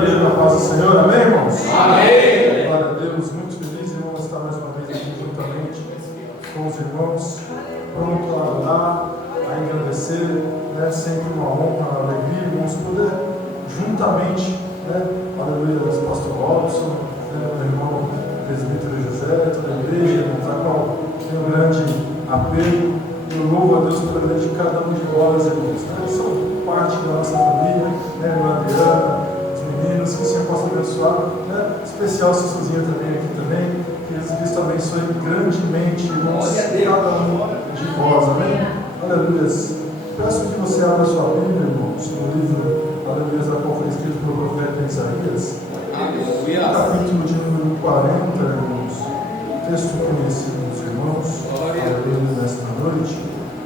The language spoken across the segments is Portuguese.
igreja na paz do Senhor, amém, irmãos? Amém. Glória a Deus, muito feliz, irmãos, estar mais uma vez aqui juntamente com os irmãos, pronto a adorar, a engrandecer, né? Sempre uma honra, uma alegria, irmãos, poder juntamente, né? Aleluia, o pastor Robson, né? O irmão presbítero José, toda a igreja, a qual tem um grande apelo. Eu louvo a Deus pela vida de cada um de vós, irmãos, né? São parte da nossa família, né? Irmã Adriana, os meninos, que o Senhor possa abençoar, né? Especial Sussuzinha também aqui também, que Jesus Cristo abençoe grandemente, irmãos, cada um de vós, amém? Aleluia. Peço que você abra sua Bíblia, irmãos, no livro, aleluia, da qual foi escrito pelo profeta Isaías, capítulo de número 40, irmãos, texto conhecido dos irmãos, aleluia, nesta noite,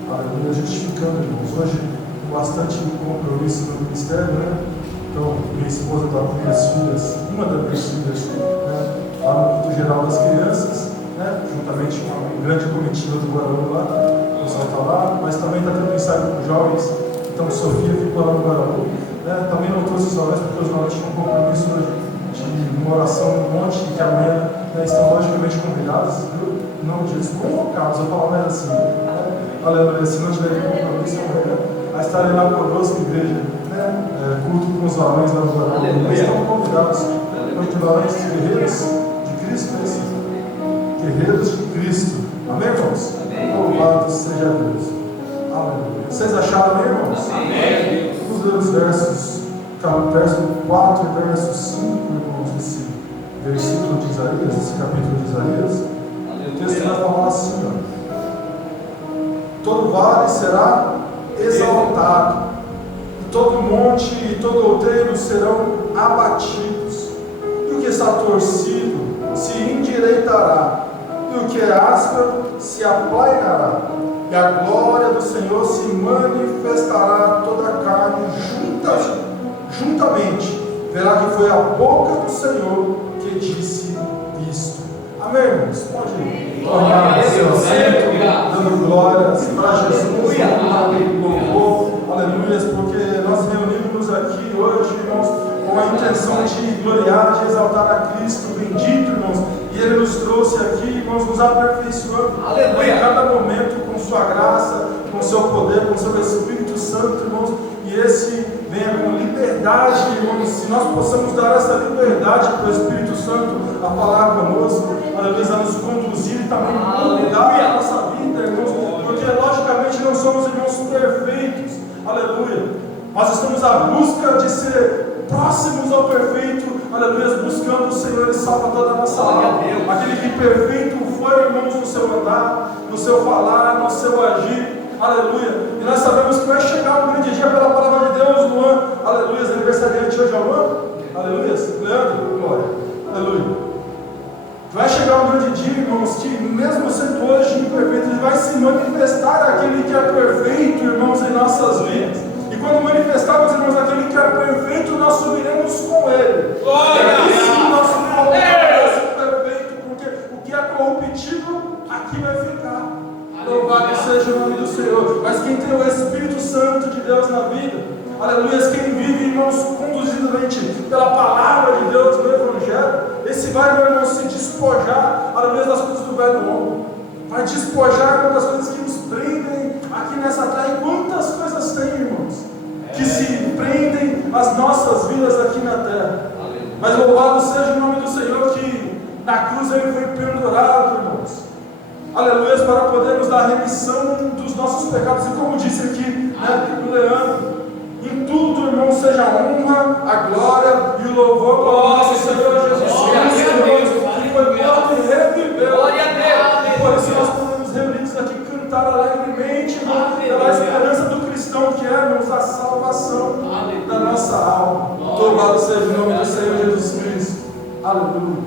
aleluia, justificando, irmãos, hoje com bastante compromisso no ministério, né? Então, minha esposa está com minhas filhas, uma das minhas filhas, né? Lá no culto geral das crianças, né? Juntamente com uma grande comitiva do Guaraú lá, o pessoal está lá, mas também está tendo ensaio com jovens, então Sofia ficou lá no Guaraú, né? Também não trouxe os jovens porque os jovens tinham um compromisso de uma oração no monte, que amanhã, né, estão logicamente convidados, viu? Não diz convocados, eu falo mais assim, né? Aleluia, se não tiver compromisso amanhã, a estarem lá conosco, igreja, né? Culto com os varões lá no Guaraú, eles estão convidados, os varões guerreiros de Cristo, guerreiros de Cristo, amém, irmãos? Louvado seja Deus, aleluia. Vocês acharam, amém, irmãos? Amém. Os verso 4 e verso 5, irmãos, desse versículo de Isaías, esse capítulo de Isaías, o texto vai falar assim, ó: todo vale será exaltado, e todo monte e todo outeiro serão abatidos, e o que está torcido se endireitará, e o que é áspero se aplainará, e a glória do Senhor se manifestará toda a carne juntamente, verá que foi a boca do Senhor que disse isto. Amém, irmãos? Pode tornar seu assento, dando glórias para Jesus, louvor, aleluia, porque nós reunimos aqui hoje, irmãos, com a intenção de gloriar, de exaltar a Cristo bendito, irmãos, e Ele nos trouxe aqui, irmãos, nos aperfeiçoando, aleluia, em cada momento, com sua graça, com seu poder, com seu Espírito Santo, irmãos, e esse venha com liberdade, irmãos, se nós possamos dar essa liberdade para o Espírito Santo a falar conosco, aleluia, a nos conduzir e também mudar a nossa vida, irmãos, porque logicamente não somos irmãos perfeitos, aleluia, nós estamos à busca de ser próximos ao perfeito, aleluia, buscando o Senhor e salva toda a nossa alma, aquele que perfeito foi, irmãos, no seu andar, no seu falar, no seu agir, aleluia, e nós sabemos que vai chegar um grande dia pela palavra de Deus, Luan, aleluia, aniversariante hoje é o Luan, aleluia, Leandro, glória, aleluia. Vai chegar um grande dia, irmãos, que mesmo sendo hoje imperfeito, ele vai se manifestar aquele que é perfeito, irmãos, em nossas vidas. E quando manifestarmos, irmãos, aquele que é perfeito, nós subiremos com ele. Glória! Nós subiremos perfeito, porque o que é corruptível, aqui vai ficar. Louvado seja o nome do Senhor. Mas quem tem o Espírito Santo de Deus na vida, aleluia, quem vive, irmãos, conduzidamente pela palavra de Deus no Evangelho, esse vai, meu irmão, se despojar, aleluia, das coisas do velho homem, vai despojar das coisas que nos prendem aqui nessa terra. E quantas coisas tem, irmãos, que se prendem as nossas vidas aqui na terra. Mas louvado seja o nome do Senhor, que na cruz ele foi pendurado, irmãos, aleluia, para poder nos dar remissão dos nossos pecados. E como disse aqui, né, o Leandro, em tudo, irmão, seja a honra, a glória e o louvor para o nosso Senhor Jesus Cristo, que foi morto e reviveu. E por isso nós podemos reunidos aqui cantar alegremente, irmão, pela esperança do cristão, que é, irmãos, a salvação da nossa alma. Louvado seja o nome do Senhor Jesus Cristo. Aleluia.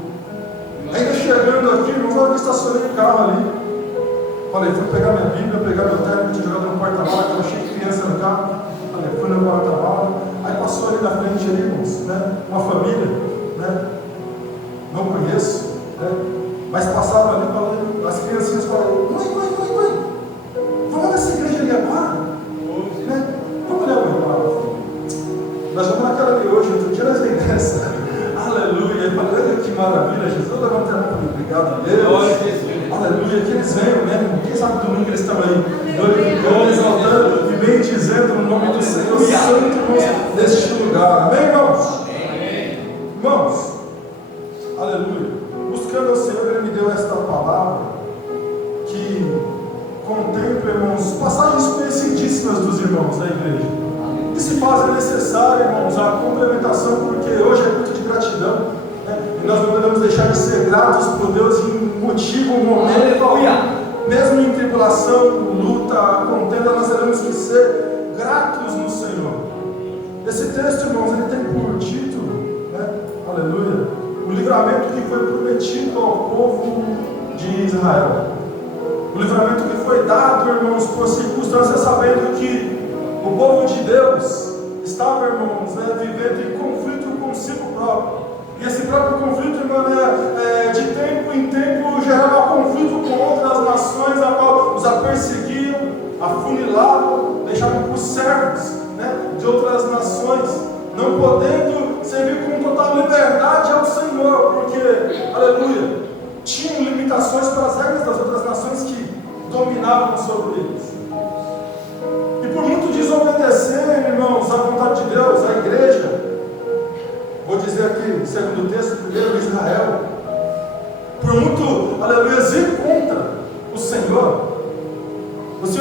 Ainda chegando aqui, irmãos, eu estacionei o carro ali. Falei, fui pegar minha Bíblia, pegar meu terno, tinha jogado no porta-mala, que eu achei criança no carro. Falei, fui no porta-mala. Aí passou ali na frente, ali, irmãos, né? Uma família, né? Não conheço, né? Mas passaram ali, falei, as criancinhas falaram, mãe, vamos nessa igreja ali agora? Né? Vamos olhar o irmão. Nós Nós vamos naquela ali hoje, outro dia nós vem nessa. Aleluia. Ele fala, olha que maravilha, Jesus. Eu levanto a mão para mim. Obrigado, Deus. Aleluia. Que eles venham mesmo. Quem sabe domingo eles estão aí. Glorificando, exaltando e bendizendo no nome do Senhor Santo, irmãos, neste lugar. Amém, irmãos? Irmãos, aleluia. Buscando ao Senhor, Ele me deu esta palavra que contempla, irmãos, passagens conhecidíssimas dos irmãos da igreja. Que se faz necessário, irmãos, a complementação, porque hoje é muito de gratidão, né? E nós não podemos deixar de ser gratos por Deus em motivo, momento, mesmo em tribulação, luta, contenda, nós teremos que ser gratos no Senhor. Esse texto, irmãos, ele tem por título, né? Aleluia, o livramento que foi prometido ao povo de Israel. O livramento que foi dado, irmãos, por circunstâncias, sabendo que o povo de Deus estava, irmãos, vivendo em conflito consigo próprio. E esse próprio conflito, irmão, de tempo em tempo gerava conflito com outras nações, a qual os perseguiam, afunilavam, deixavam por servos, né, de outras nações, não podendo servir com total liberdade ao Senhor, porque, aleluia, tinham limitações para as regras das outras nações que dominavam sobre eles. E por muito desobedecer, irmãos, à vontade de Deus, a igreja, vou dizer aqui, segundo o texto, primeiro Israel, por muito, aleluia, ir contra o Senhor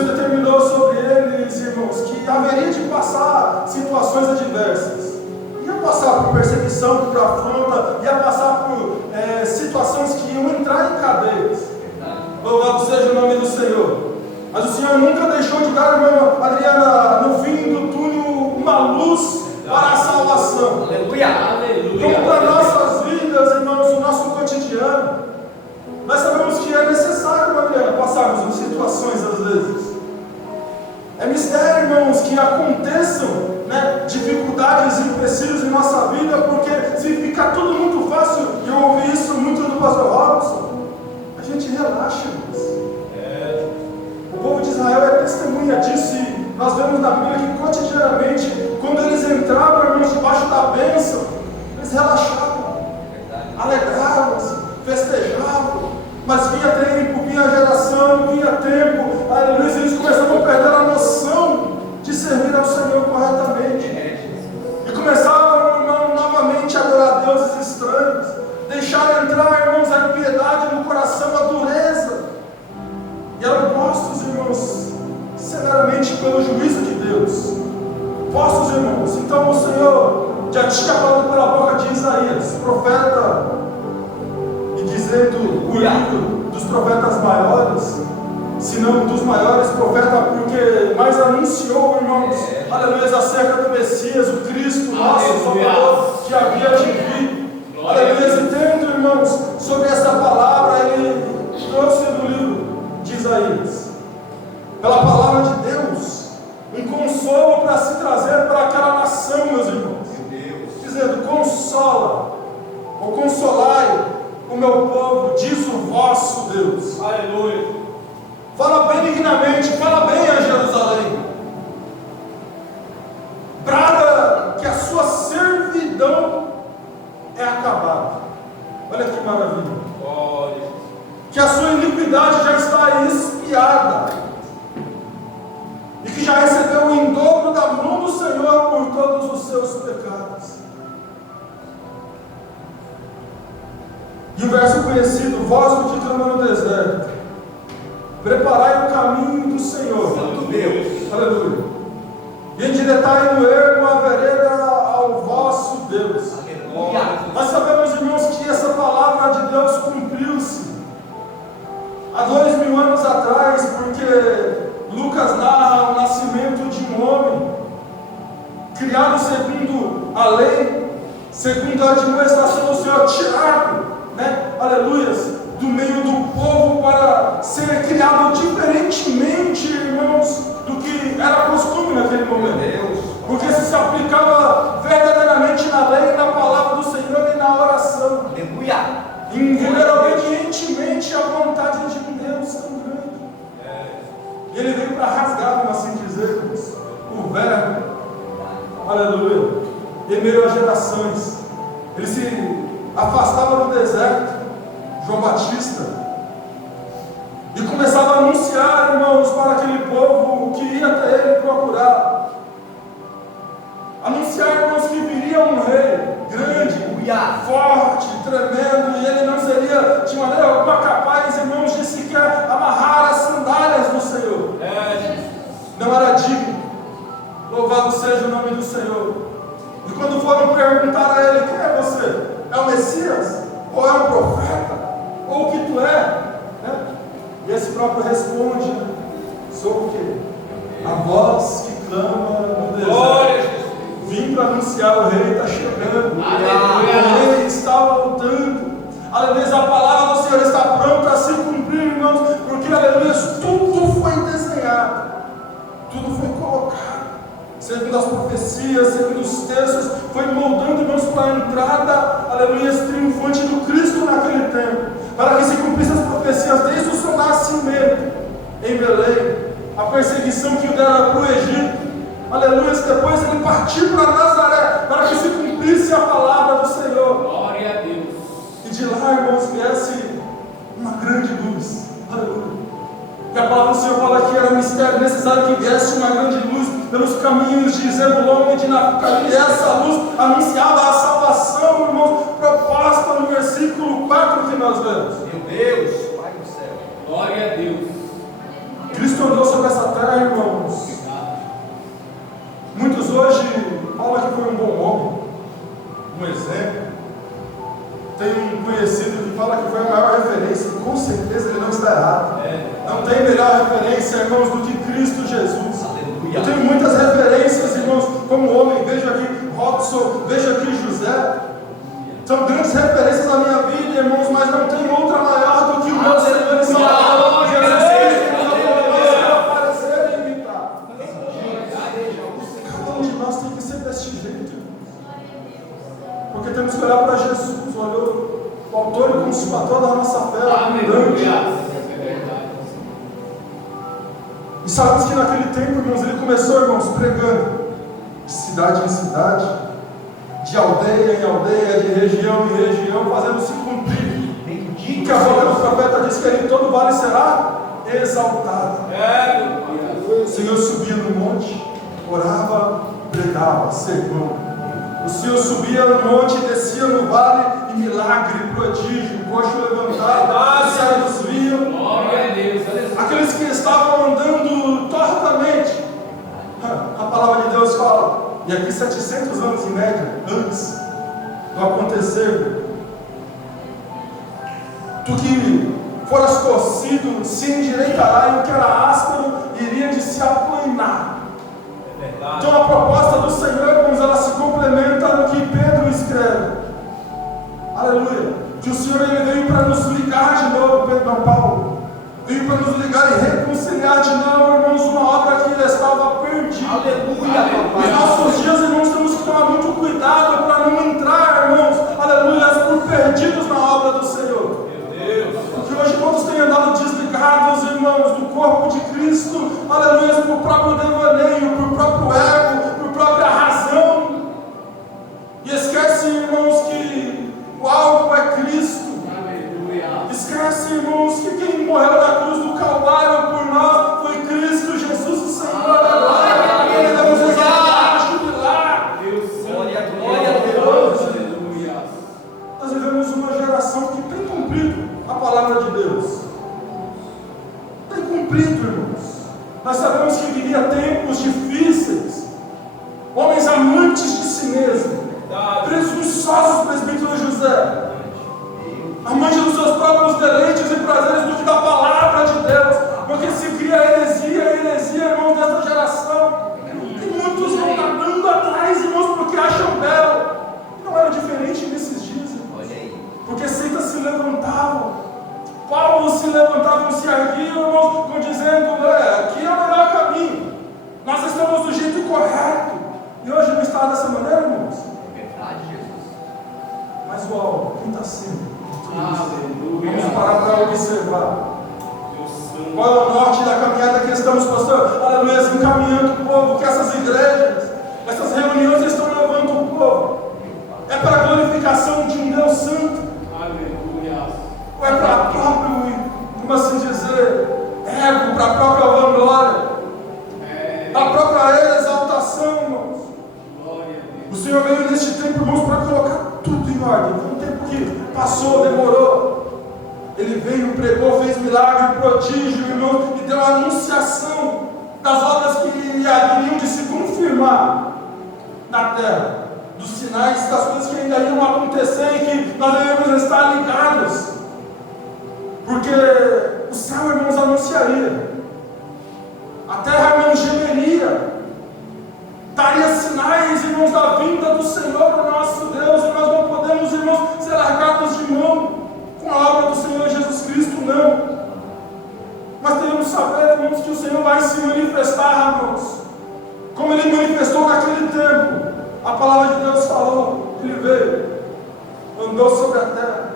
determinou sobre eles, irmãos, que haveria de passar situações adversas. Ia passar por perseguição, por afronta, ia passar por situações que iam entrar em cadeias. Louvado seja o nome do Senhor. Mas o Senhor nunca deixou de dar, irmã Adriana, no fim do túnel, uma luz para a salvação. Aleluia, aleluia. Como para nossas vidas, irmãos, o nosso cotidiano. Nós sabemos que é necessário, irmã Adriana, passarmos por situações às vezes. É mistério, irmãos, que aconteçam, né, dificuldades e empecilhos em nossa vida, porque se ficar tudo muito fácil, e eu ouvi isso muito do pastor Robson, a gente relaxa, irmãos. O povo de Israel é testemunha disso, e nós vemos na Bíblia que cotidianamente, quando eles entravam, irmãos, debaixo da bênção, eles relaxavam, alegravam-se, festejavam. Mas vinha tempo, vinha geração, vinha tempo, aleluia, e eles começavam a perder a noção de servir ao Senhor corretamente. E começavam, irmão, novamente a adorar deuses estranhos, deixar entrar, irmãos, a impiedade no coração, a dureza. E eram postos, irmãos, severamente pelo juízo de Deus. Postos, irmãos. Então o Senhor já tinha falado pela boca de Isaías, profeta, dizendo o livro dos profetas maiores, se não dos maiores profetas, porque mais anunciou, irmãos, aleluia, acerca do Messias, o Cristo, nosso Salvador, que havia de vir. Aleluia, e tendo, irmãos, sobre essa palavra, ele trouxe no livro de Isaías, pela palavra de Deus, um consolo para se trazer para aquela nação, meus irmãos, dizendo: consola, ou consolai o meu povo, diz o vosso Deus. Aleluia. Fala benignamente, fala bem a Jerusalém. Brada que a sua servidão é acabada. Olha que maravilha. Que a sua iniquidade já está expiada. E que já recebeu o em dobro da mão do Senhor por todos os seus pecados. E o verso conhecido: vós que clama no deserto, preparai o caminho do Senhor. Santo Deus. Aleluia. E endireitai no ermo a vereda ao vosso Deus. Aleluia. Nós sabemos, irmãos, que essa palavra de Deus cumpriu-se há 2000 anos atrás, porque Lucas narra o nascimento de um homem criado segundo a lei, segundo a admoestação do Senhor, tirado, aleluias, do meio do povo, para ser criado diferentemente, irmãos, do que era costume naquele momento, porque se aplicava verdadeiramente na lei, na palavra do Senhor e na oração, em viver obedientemente a vontade de um Deus tão grande. E ele veio para rasgar, como assim dizer, o verbo, aleluia, em meio às gerações. Ele se afastava do deserto, João Batista, e começava a anunciar, irmãos, para aquele povo que ia até ele procurar. Anunciar, irmãos, que viria um rei grande, forte, tremendo, e ele não seria de maneira alguma capaz, irmãos, de sequer amarrar as sandálias do Senhor. Não era digno. Louvado seja o nome do Senhor. E quando foram perguntar a ele: quem é você? É o Messias? Ou é um profeta? Ou o que tu é? E esse próprio responde: sou o quê? A voz que clama no deserto. Vim para anunciar: o rei está chegando. O rei está voltando. Aleluia, a palavra do Senhor está pronta a se cumprir, irmãos, porque, aleluia, tudo foi desenhado, tudo foi colocado, segundo as profecias, segundo os textos, foi moldando, irmãos, para a entrada, aleluia, triunfante do Cristo naquele tempo, para que se cumprissem as profecias desde o seu nascimento em Belém, a perseguição que o dera para o Egito, aleluia, depois ele partiu para Nazaré, para que se cumprisse a palavra do Senhor. Glória a Deus. E de lá, irmãos, viesse uma grande luz, aleluia. E a palavra do Senhor fala que era necessário que viesse uma grande luz pelos caminhos de Zebulon e de Naphtali, e essa luz anunciava a salvação, irmãos, proposta no versículo 4 que nós vemos. Meu Deus, Pai do céu. Glória a Deus. Cristo andou sobre essa terra, irmãos. Muitos hoje falam que foi um bom homem, um exemplo. Tem um conhecido que fala que foi a maior referência, e com certeza ele não está errado. Não tem melhor referência, irmãos, do que Cristo Jesus. Aleluia. Eu tenho muitas referências, irmãos, como homem. Vejo aqui Robson, vejo aqui José. São grandes referências na minha vida, irmãos, mas não tem outra maior do que o meu Senhor e Salvador Jesus Cristo, que nos aprovou para aparecer e imitar. Cada um de nós tem que ser deste jeito, porque temos que olhar para Jesus, olhou o autor e consumador da nossa fé, abundante. E sabemos que naquele tempo, irmãos, ele começou, irmãos, pregando de cidade em cidade, de aldeia em aldeia, de região em região, fazendo se cumprir. Porque a boca do profeta diz que ele todo vale será exaltado. O Senhor subia no monte, orava, pregava, sermão. O Senhor subia no monte e descia no vale, e milagre, prodígio, coxo levantado, cegos viam. Glória a Deus. Aqueles que estavam andando tortamente, a palavra de Deus fala, e aqui 700 anos em média, antes do acontecer, tu que foras torcido, se endireitará, e o que era áspero iria de se aplanar. Então a proposta do Senhor, irmãos, ela se complementa no que Pedro escreve. Aleluia. Que o Senhor ele veio para nos ligar de novo, Pedro não, Paulo. Veio para nos ligar e reconciliar de novo, irmãos, uma obra que estava perdida. Aleluia. Nos nossos dias, irmãos, temos que tomar muito cuidado para não entrar, irmãos, aleluia, por perdidos na obra do Senhor. Meu Deus. Porque hoje todos têm andado desligados, irmãos, do corpo de Cristo, aleluia, por próprio devaneio, por próprio ego, por própria razão. E esquece, irmãos, que o alvo é Cristo. Esquece, irmãos, que quem morreu na cruz do Calvário por nós foi Cristo Jesus, o Senhor. Ele devemos exaltar, jubilar. Glória a Deus. Aleluia. Nós vivemos uma geração que tem cumprido a palavra de Deus. Tem cumprido, irmãos. Nós sabemos que viria tempos difíceis. Homens amantes de si mesmos, presunçosos, presbítero José, amante dos seus próprios deleites e prazeres do que da palavra de Deus, porque se cria heresia, irmãos, dessa geração, e muitos vão nadando atrás, irmãos, porque acham belo. E não era diferente nesses dias, irmãos, porque seitas se levantavam, Paulo se levantava e se erguiam, irmãos, dizendo, aqui é o melhor caminho, nós estamos do jeito correto, e hoje não está dessa maneira, irmãos? É verdade, Jesus. Mas o alvo, quem está sendo? Aleluia. Vamos parar para observar. Qual é o norte da caminhada que estamos, pastor? Aleluia, encaminhando o povo, que essas igrejas, essas reuniões estão levando o povo. glorificação de um Deus santo? Aleluia. Ou é para próprio, como assim dizer, ego, para a própria vanglória, a própria exaltação, irmãos? Glória a Deus. O Senhor veio neste tempo, irmãos, para colocar tudo em ordem. Foi um tempo que passou, demorou. Ele veio, pregou, fez milagre, prodígio, irmãos, e deu a anunciação das obras que haveriam de se confirmar na terra, dos sinais, das coisas que ainda iam acontecer e que nós devemos estar ligados, porque o céu, irmãos, anunciaria, a terra, irmãos, gemeria, daria sinais, irmãos, da vinda do Senhor, o nosso Deus, e nós não podemos, irmãos, ser largados de mão com a obra do Senhor Jesus Cristo, não. Nós devemos saber, irmãos, que o Senhor vai se manifestar, irmãos, como Ele manifestou naquele tempo. A palavra de Deus falou, Ele veio, andou sobre a terra.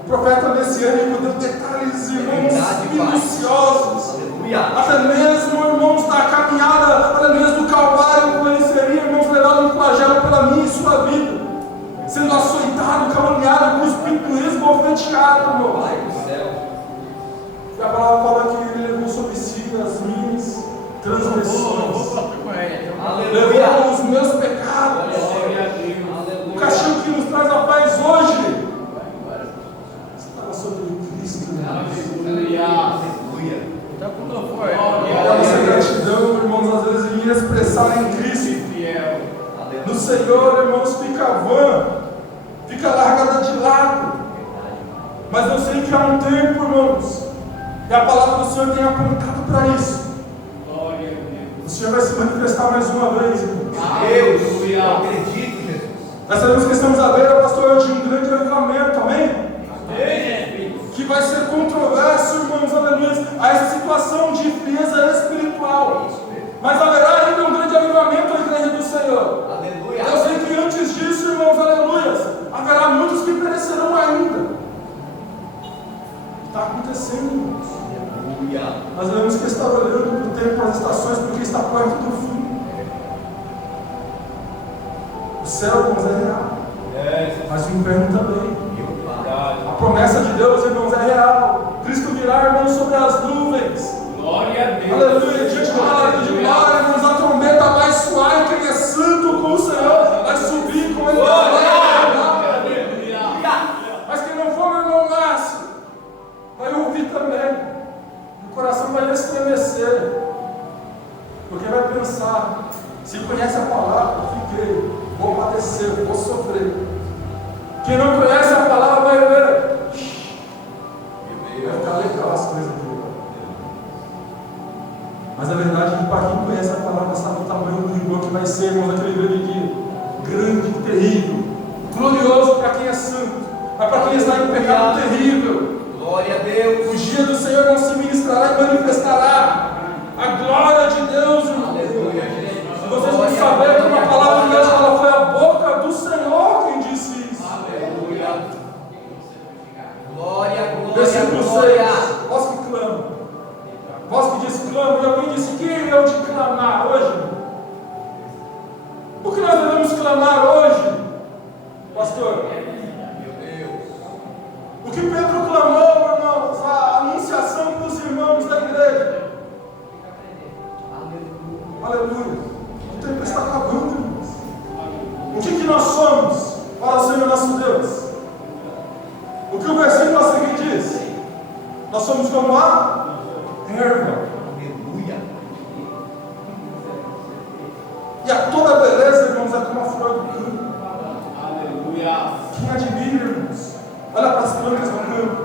O profeta messiânico deu detalhes, irmãos, minuciosos. Até mesmo, irmãos, da caminhada, até mesmo do Calvário, como Ele seria, irmãos, levado um flagelo pela minha e sua vida, sendo açoitado, caluniado, cuspido, esbofeteado, irmãos. E a palavra fala que Ele levou sobre si as minhas transgressões, levou os meus pecados. O castigo que nos traz a paz hoje estava sobre Cristo. A nossa gratidão, irmãos, às vezes em expressar em Cristo, no Senhor, irmãos, fica vã, fica largada de lado. Mas eu sei que há um tempo, irmãos, e a palavra do Senhor tem apontado para isso. O Senhor vai se manifestar mais uma vez, irmãos. Eu acredito, Jesus. Nós sabemos que estamos à beira, pastor, de um grande avivamento, amém? Que vai ser controverso, irmãos, aleluia, a essa situação de frieza espiritual. Mas haverá ainda um grande avivamento na igreja do Senhor. Aleluia. Eu sei que antes disso, irmãos, aleluia, haverá muitos que perecerão ainda. Está acontecendo, irmãos. Nós devemos que estar olhando para o tempo, para as estações, porque está perto do fim. O céu, irmãos, é real, mas o inferno também. A promessa de Deus, irmãos, é real. Cristo virá, irmãos, sobre as nuvens. Glória a Deus. Aleluia. Diante do lado de glória, irmãos, a trombeta vai soar e quem é santo com o Senhor vai subir com Ele. Mas quem não for, meu irmão, nasce, vai ouvir também. O coração vai estremecer, porque vai pensar: se conhece a palavra, fiquei, vou padecer, vou sofrer. Quem não conhece a palavra vai ver, vai ficar legal as coisas aqui. Mas a verdade é que para quem conhece a palavra, sabe o tamanho do rigor que vai ser, irmãos, aquele grande dia. Grande, terrível, glorioso para quem é santo, mas para quem está em pecado, terrível. Glória a Deus. O dia do Senhor não se ministrará e manifestará a glória de Deus, irmãos. Aleluia, Jesus. Vocês vão saber que uma palavra de Deus, ela foi a boca do Senhor quem disse isso. Aleluia. Glória, Versículo glória, 6. Vós que clama. Vós que diz clama. E alguém disse: quem eu de clamar hoje? O que nós devemos clamar hoje, pastor? O que Pedro clamou, irmãos, a anunciação para os irmãos da igreja. Aleluia. O tempo está acabando, irmãos. O que nós somos para o Senhor nosso Deus? O que o versículo a seguir diz? Nós somos como a erva. Aleluia. E a toda beleza, irmãos, é como a flor do campo. Aleluia. Quem admira, irmãos? Olha para as plantas do campo.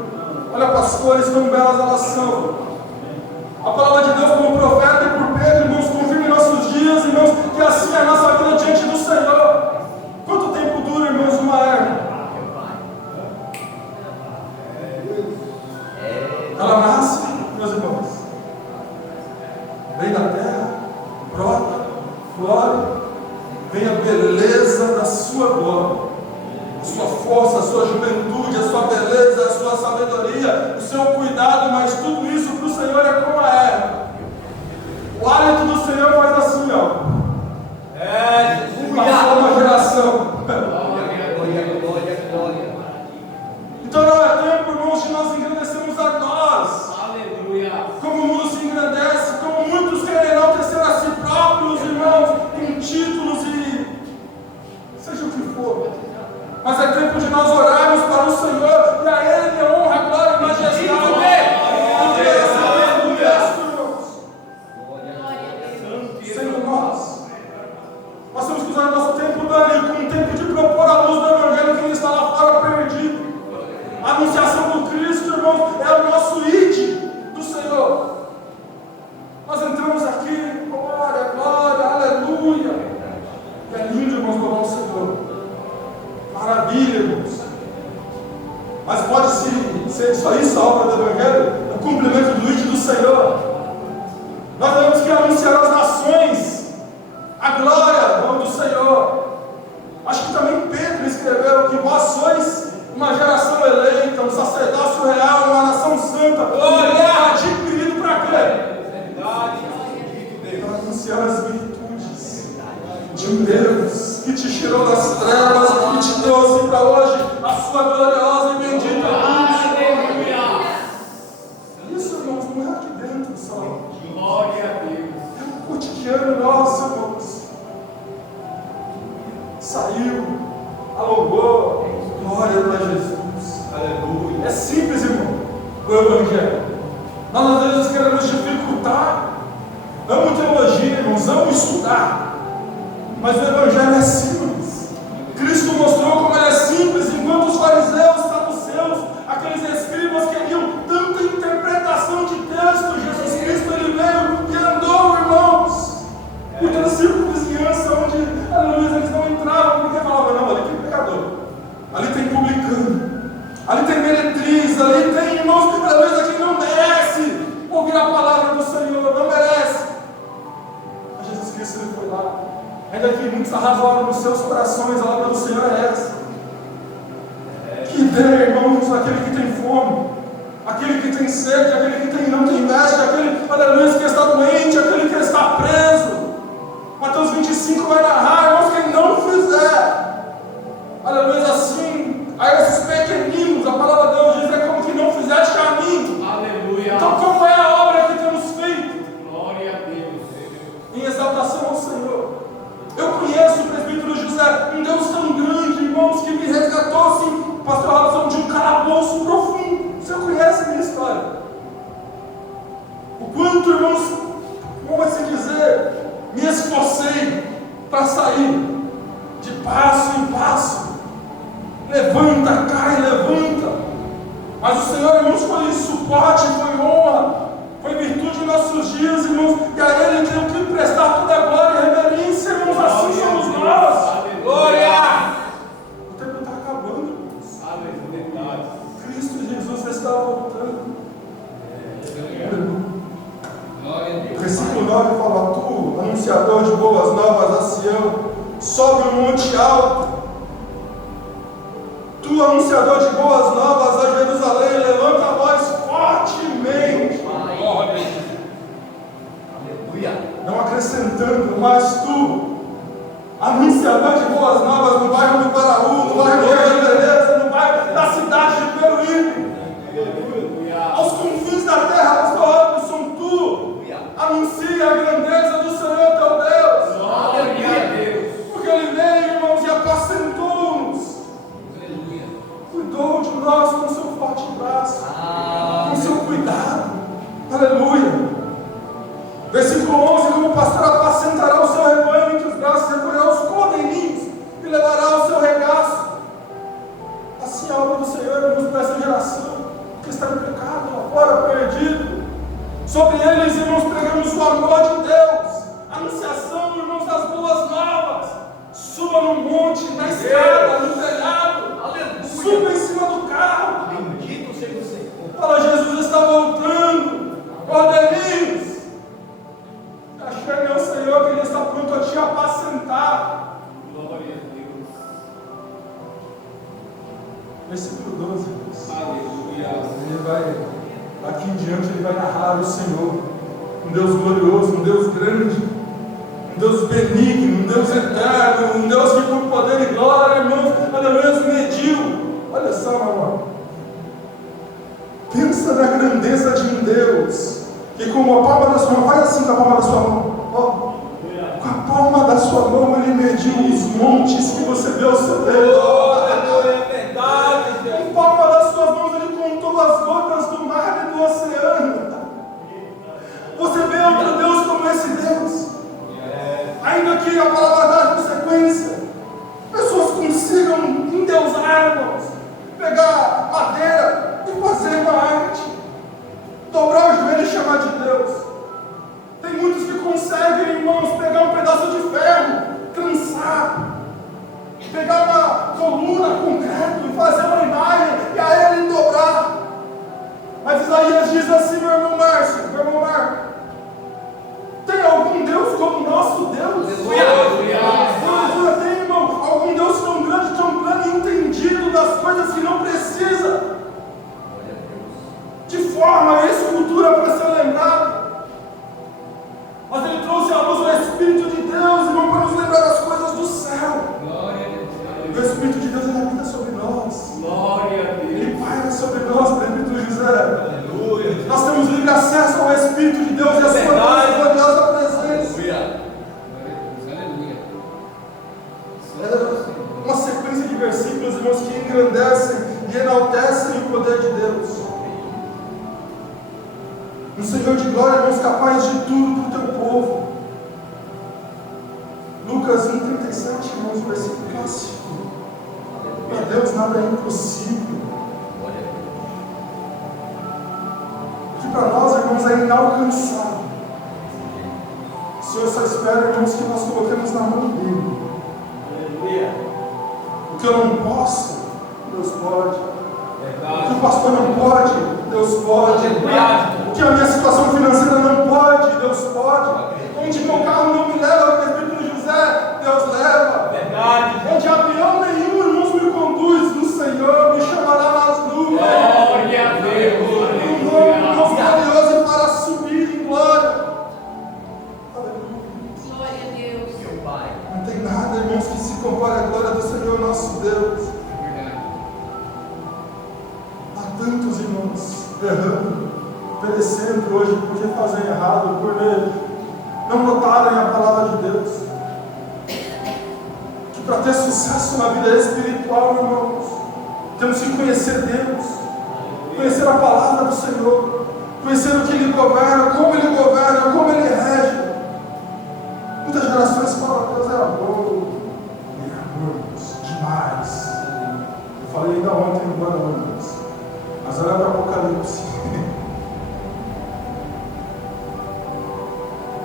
Olha para as cores, quão belas elas são. A palavra de Deus, como profeta e por Pedro, irmãos, confirma em nossos dias, irmãos, que assim é a nossa vida diante do Senhor. Quanto tempo dura, irmãos, uma erva? Ela nasce, meus irmãos, vem da terra, brota, flora, vem a beleza da sua glória, a sua força, a sua juventude, a sua beleza, a sua sabedoria, o seu cuidado, mas tudo isso para o Senhor é como a erva. O hálito do Senhor faz assim, ó. Passou uma geração. nós orarmos para o Senhor, e a Ele é honra, glória e majestade. Senhor, nós temos que usar nosso tempo, Dani, como um tempo de propor a luz do Evangelho que ele está lá fora perdido. A anunciação do Cristo, irmãos, é o nosso id do Senhor. Nós entramos aqui, glória, glória, aleluia. E é lindo, irmãos, louvar o Senhor. Maravilha, irmãos. Mas pode ser só isso a obra do Evangelho? O cumprimento do id do Senhor. Nós temos que anunciar às nações a glória, o nome do Senhor. Acho que também Pedro escreveu que vós sois uma geração eleita, um sacerdócio real, uma nação santa, adquirido para quê? Para anunciar as virtudes de um Deus que te tirou das trevas e te trouxe para hoje a sua gloriosa e bendita luz. Isso, irmãos, não é aqui dentro só. Glória a Deus. É o cotidiano nosso, irmãos. Saiu, alongou, glória para Jesus. Aleluia. É simples, irmão, o Evangelho. Nós às vezes queremos dificultar. Amo teologia, irmãos, amo estudar. Mas o Evangelho é simples. Cristo mostrou como ele é simples, enquanto os fariseus, saduceus, aqueles escribas queriam tanta interpretação de texto. Jesus Cristo, ele veio e andou, irmãos, por toda circunvizinhança onde, aleluia, eles não entravam, porque falavam, não, ali tem pecador, ali tem publicano, ali tem meretriz, ali tem, irmãos, aleluia, quem não merece ouvir a palavra do Senhor, não merece. Mas Jesus Cristo, ele foi lá. Ainda que muitos arrasaram nos seus corações, a palavra do Senhor é essa. Que ideia, irmãos, aquele que tem fome, aquele que tem sede, aquele que não tem veste, aquele, aleluia, que está doente, aquele que está preso. Mateus 25 vai narrar, irmãos, quem não fizer, aleluia, assim, a esses pequeninos, a palavra de Deus diz, é como que não fizeste a mim. Aleluia. Então, como é a obra que temos feito? Glória a Deus. Em exaltação ao Senhor. Eu conheço o presbítero José, um Deus tão grande, irmãos, que me resgatou assim, pastor Robson, de um calabouço profundo. Você conhece a minha história? O quanto, irmãos, como vai se dizer, me esforcei para sair de passo em passo. Levanta, cai, levanta. Mas o Senhor, irmãos, foi suporte, foi honra, foi virtude em nossos dias, irmãos, e a Ele tem que prestar toda a glória e reverência, irmãos, assim somos nós. Glória! O tempo está acabando, irmãos. Aleluia. Cristo Jesus está voltando. O versículo 9 fala: Tu, anunciador de boas novas a Sião, sobe um monte alto. Tu, anunciador de boas novas a Jerusalém, levanta a voz fortemente. Aleluia. Não acrescentando, mas tu, anunciador de boas novas no bairro do Paraú, no bairro do Rio de Beleza, no bairro da cidade de Peruíbe, aos confins da terra, pastor Robson, tu anuncia a grandeza do Senhor teu Deus. Glória a Deus. Porque Ele veio, irmãos, e apacentou-nos. Cuidou de nós com seu forte braço, com seu cuidado. Aleluia. Versículo 11: Como o pastor apacentará o seu rebanho entre os braços, recolherá os cordeirinhos e levará o seu regaço. Assim a obra do Senhor, irmãos, para essa geração que está em pecado, lá fora, perdido. Sobre eles, irmãos, pregamos o amor de Deus, a anunciação, irmãos, das boas novas. Suba no monte, na escada, no telhado. Aleluia. Suba em cima do carro. Bendito seja o Senhor. Fala, Jesus está voltando. Cordeirinhos, chegue ao Senhor, que Ele está pronto a te apacentar. Glória a Deus. Versículo 12. Irmãos. Aleluia. Ele vai, daqui em diante, ele vai narrar o Senhor, um Deus glorioso, um Deus grande, um Deus benigno, um Deus eterno, um Deus que por poder e glória, irmãos, aleluia, mediu. Olha só, meu irmão. Pensa na grandeza de um Deus que com a palma da sua mão, faz assim com a palma da sua mão, ó, com a palma da sua mão ele mediu os montes que você vê ao seu redor. Aleluia, é verdade. consigam endeusar, irmãos, pegar madeira e fazer uma arte, dobrar o joelho e chamar de Deus. Tem muitos que conseguem, irmãos, pegar um pedaço de ferro, trançar, pegar uma coluna, concreto e fazer uma imagem e a ele dobrar. Mas Isaías diz assim, meu irmão Márcio, meu irmão Marco: tem algum Deus como o nosso Deus? Tem, irmão, algum Deus tão grande, tão pleno e entendido das coisas que não precisa de forma e escultura para ser lembrado. Mas ele trouxe à luz o Espírito de Deus, irmão, para nos lembrar das coisas do céu. O Espírito de Deus, ele habita sobre nós. Ele paira sobre nós, presbítero José. Nós temos livre acesso ao Espírito de Deus e a sua gloriosa presença. É uma sequência de versículos, irmãos, que engrandecem e enaltecem o poder de Deus. Um Senhor de glória, irmãos, capaz de tudo para o teu povo. Lucas 1,37, irmãos, versículo clássico. Para Deus nada é impossível. Que para nós, irmãos, é inalcançável. O Senhor só espera, irmãos, que nós coloquemos na mão dele. O que eu não posso, Deus pode. O que o pastor não pode, Deus pode. O que a minha situação financeira não pode, Deus pode. Onde meu carro não me leva, presbítero José, Deus leva. Onde avião nenhum, irmãos, me conduz, no Senhor me chamará nas nuvens. Glória a Deus. Um nome glorioso para subir em glória. Glória a Deus. Meu Pai. Não tem nada, irmãos, que se compare à glória do Senhor nosso Deus. Há tantos irmãos errando, perecendo hoje porque fazem errado, por não notarem a palavra de Deus. Que para ter sucesso na vida espiritual, irmãos, temos que conhecer Deus, conhecer a palavra do Senhor, conhecer o que Ele governa, como Ele rege. Muitas gerações falam: Deus é amor, Ele é amor, demais. Eu falei ainda ontem no Guarulhos. Mas olha para o Apocalipse.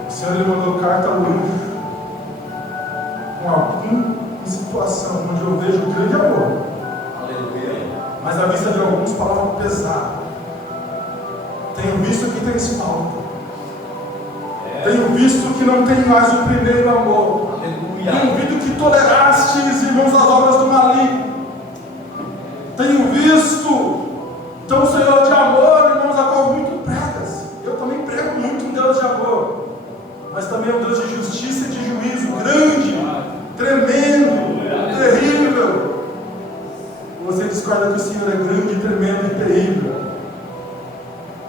O Senhor, Ele mandou carta ao anjo com alguma situação onde eu vejo grande amor. Aleluia. Mas a vista de alguns palavras pesada. Tenho visto que tens falta. Tenho visto que não tem mais o primeiro amor. Aleluia. Tenho visto que tolerastes, irmãos, as obras do maligno. Tenho visto. Então, o Senhor de amor, irmãos, a qual muito pregas. Eu também prego muito um Deus de amor, mas também um Deus de justiça e de juízo, grande, tremendo, terrível. Você discorda que o Senhor é grande, tremendo e terrível?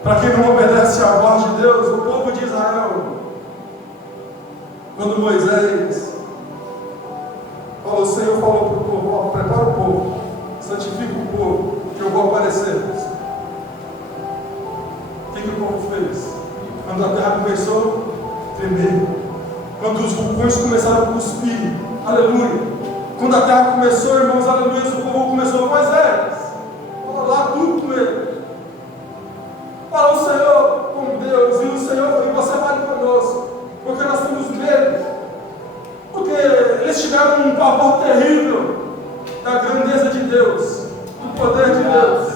Para quem não obedece à voz de Deus, o povo de Israel, quando Moisés falou, o Senhor falou para o povo: prepara o povo, santifica o povo, que eu vou aparecer. O que o povo fez? Quando a terra começou a tremer, quando os vulcões começaram a cuspir, aleluia. Quando a terra começou, irmãos, aleluia, o povo começou: Moisés, fala lá tudo com ele. Fala o Senhor com Deus, e o Senhor, e você vai conosco, porque nós temos medo. Porque eles tiveram um pavor terrível da grandeza de Deus, do poder de Deus,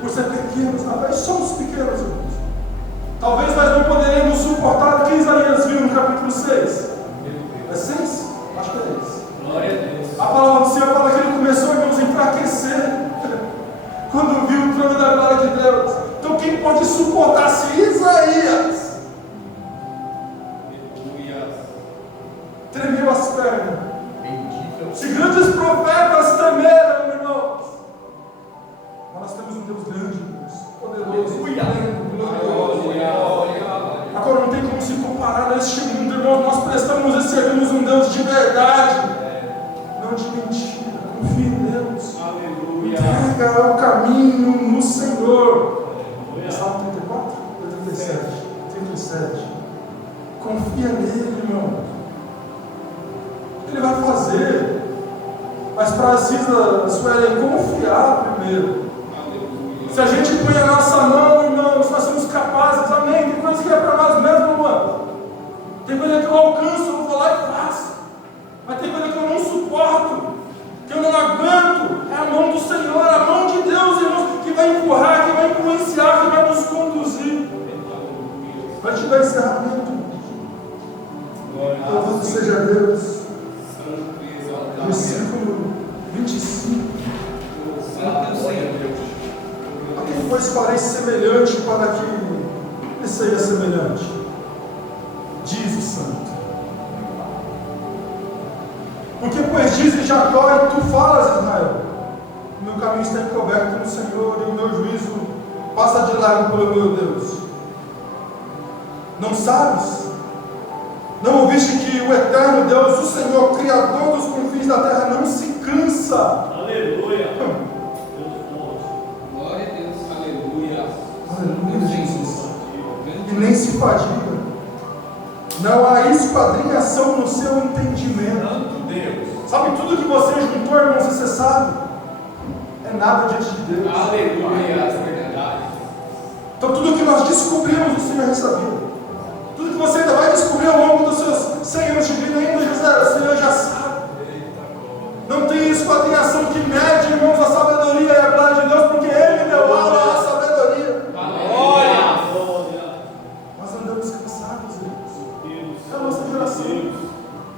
por ser pequenos. Talvez somos pequenos, irmãos. Talvez nós não poderíamos suportar o que Isaías viu no capítulo 6. É 6? Acho que é isso. Glória a Deus. A palavra do Senhor fala que ele começou, irmãos, a enfraquecer quando viu o trono da glória de Deus. Então quem pode suportar se Isaías tremeu as pernas? Se grandes profetas tremeram, irmãos, nós temos um Deus grande, Deus, poderoso, glorioso. Agora não tem como se comparar a este mundo, irmãos. Nós prestamos e servimos um Deus de verdade, não de mentira. Confia em Deus. Aleluia. Entrega o caminho no Senhor. Salmo 34, 37. Confia nele, irmão. Ele vai fazer. Mas precisa, Suelen, confiar primeiro. Se a gente põe a nossa mão, irmãos, nós somos capazes, amém. Tem coisa que é para nós mesmos, mano. Tem coisa que eu alcanço, eu vou lá e faço. Mas tem coisa que eu não suporto, que eu não aguento. É a mão do Senhor, a mão de Deus, irmãos, que vai empurrar, que vai influenciar, que vai nos conduzir. Vai te dar encerramento. Louvado seja Deus. Versículo 25. A quem pois farei semelhante para que ele seja semelhante? Diz o santo. Porque pois diz Jacó e tu falas, Israel, o meu caminho está encoberto no Senhor e o meu juízo passa de largo pelo meu Deus. Não sabes? Não ouviste que o eterno Deus, o Senhor, Criador dos confins da terra, não se cansa? Aleluia. Glória a Deus. Aleluia. Aleluia, Jesus. E nem se fadiga. Não há esquadrinhação no seu entendimento. Santo Deus. Sabe tudo que você juntou, irmão, se você sabe? É nada diante de Deus. Aleluia. Verdade. Então tudo que nós descobrimos, o Senhor já sabia. Tudo que você ainda vai descobrir ao longo dos seus 100 anos de vida, ainda o Senhor já sabe. Não tem esquadrinhação que mede, irmãos, a sabedoria e a glória de Deus, porque Ele deu aula à sabedoria. Glória. Nós andamos cansados, irmãos. É a nossa geração.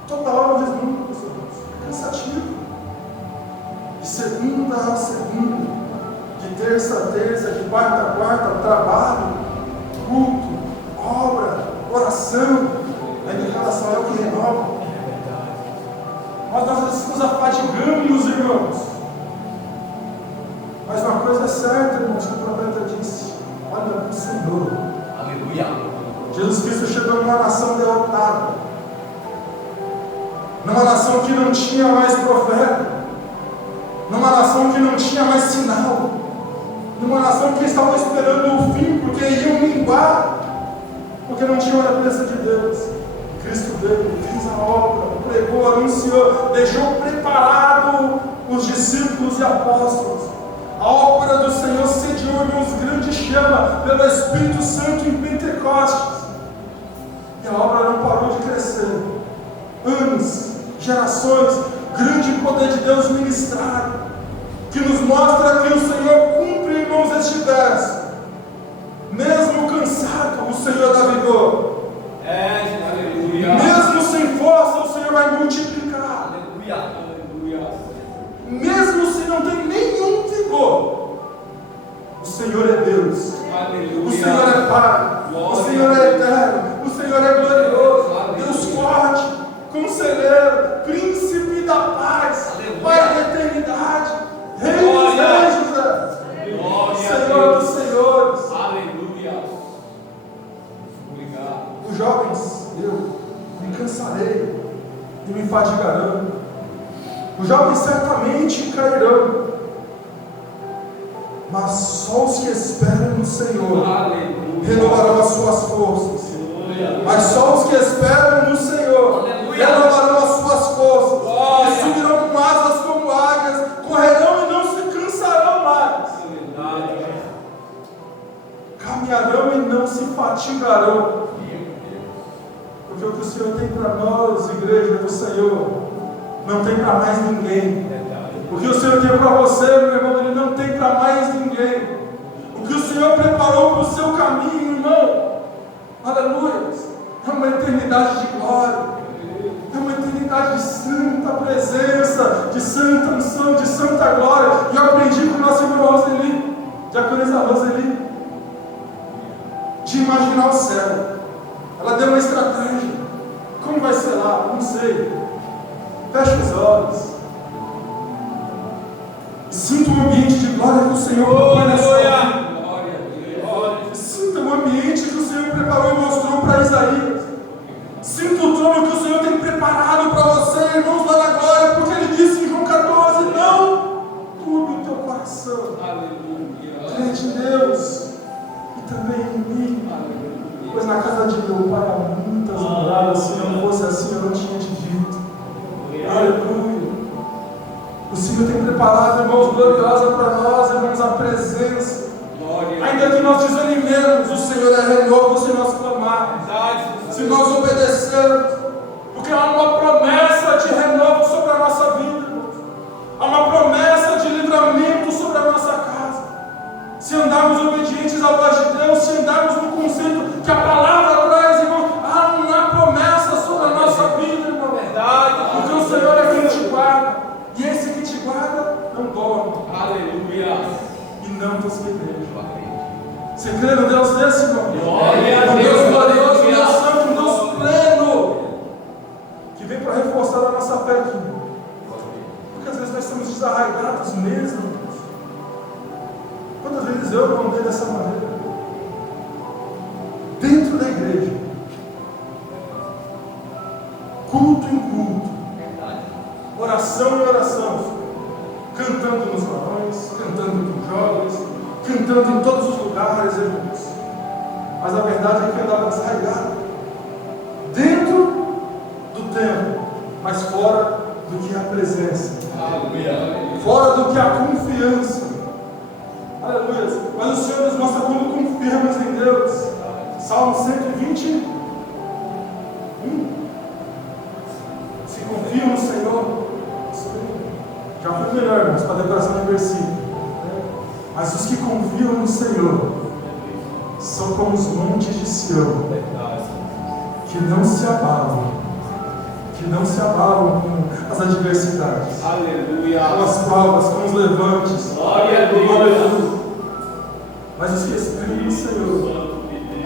Toda hora eu resmundo, meus irmãos. É cansativo. De segunda a segunda, de terça a terça, de quarta a quarta, trabalho, culto, obra, oração. Aí de oração é o que renova. Mas nós nos afadigamos, irmãos. Mas uma coisa é certa, irmãos, que o profeta disse: olha para o Senhor. Aleluia. Jesus Cristo chegou numa nação derrotada, numa nação que não tinha mais profeta, numa nação que não tinha mais sinal, numa nação que estava esperando o fim, porque iam minguar, porque não tinha a presença de Deus. Cristo veio, fez a obra, pregou, anunciou, deixou preparado os discípulos e apóstolos. A obra do Senhor sediou, irmãos, grande chama pelo Espírito Santo em Pentecostes. E a obra não parou de crescer. Anos, gerações, grande poder de Deus ministrado, que nos mostra que o Senhor cumpre, irmãos, este verso. Mesmo cansado, o Senhor dá vigor. Aleluia. Mesmo sem força, o Senhor vai multiplicar. Aleluia. Aleluia. Mesmo se não tem nenhum vigor, o Senhor é Deus. Aleluia. O Senhor é Pai. O Senhor é eterno. O Senhor é glorioso. Deus forte, conselheiro, príncipe da paz, Pai da eternidade, Rei dos reis, Senhor dos senhores. Aleluia. Obrigado. Os jovens, eu me cansarei e me fadigarão. Os jovens certamente cairão, mas só os que esperam no Senhor renovarão as suas forças. Mas só os que esperam no Senhor renovarão as suas forças. E subirão com asas como águias, correrão e não se cansarão mais. Caminharão e não se fatigarão. Porque o que o Senhor tem para nós, igreja do Senhor, não tem para mais ninguém. O que o Senhor tem para você, meu irmão, Ele não tem para mais ninguém. O que o Senhor preparou para o seu caminho, irmão, aleluia, é uma eternidade de glória, é uma eternidade de santa presença, de santa unção, de santa glória. E eu aprendi com o nosso irmão Roseli, diaconisa Roseli, de imaginar o céu. Ela deu uma estratégia. Como vai ser lá? Não sei. Fecha os olhos. Sinta o ambiente de glória que o Senhor propõe na sua vida. Sinta o ambiente que o Senhor preparou e mostrou para Isaías. Sinta o trono que o Senhor tem preparado para você, irmãos, lá na glória, porque Ele disse em João 14: não turbe o teu coração. Crede em Deus e também em mim. Pois na casa de meu pai há muitas moradas. Se não fosse assim, eu não tinha te dito. Aleluia. Senhor tem preparado, irmãos, gloriosa para nós, irmãos, a presença. Ainda que nós desanimemos, o Senhor é renovo se nós clamarmos, se nós obedecermos, porque há uma promessa de renovo sobre a nossa vida, há uma promessa de livramento sobre a nossa casa. Se andarmos obedientes à voz de Deus, se andarmos no conselho que a palavra traz, irmão, há uma promessa sobre a nossa vida, irmão. Porque o Senhor é quem te guarda, e esse que te guarda não dorme. Aleluia. E não despedeja. Você crê no Deus desse, irmão? Glória a Um Deus. Deus glorioso, um Deus santo, um Deus pleno, que vem para reforçar a nossa fé aqui. Porque às vezes nós estamos desarraigados mesmo. Quantas vezes eu não andei dessa maneira? Dentro da igreja, culto em culto, oração em oração, cantando nos varões, cantando com jovens, cantando em todos os lugares, irmãos. Mas a verdade é que eu andava desarraigado, dentro do templo, mas fora do que a presença, fora do que a confiança. Aleluia. Mas o Senhor nos mostra como confiamos em Deus. Salmo 121. Se confiam no Senhor, já foi melhor, irmãos, para a decoração do versículo. Mas os que confiam no Senhor são como os montes de Sião, que não se abalam, com as adversidades, Aleluia. com as provas, com os levantes. Glória a Deus. Mas os que esperam no Senhor,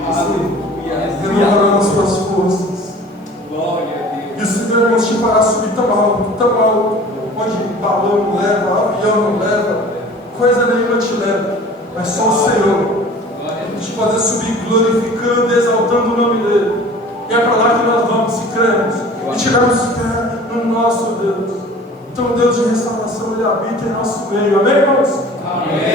Aleluia. renovarão as suas forças. Glória a Deus. E o Senhor, irmãos, te fará subir tão alto, onde balão não leva, avião não leva, coisa nenhuma te leva, mas só o Senhor. Te fazer subir glorificando, exaltando o nome dEle. E é para lá que nós vamos, se cremos, e tiramos fé no nosso Deus. Então o Deus de restauração, Ele habita em nosso meio. Amém, irmãos? Amém.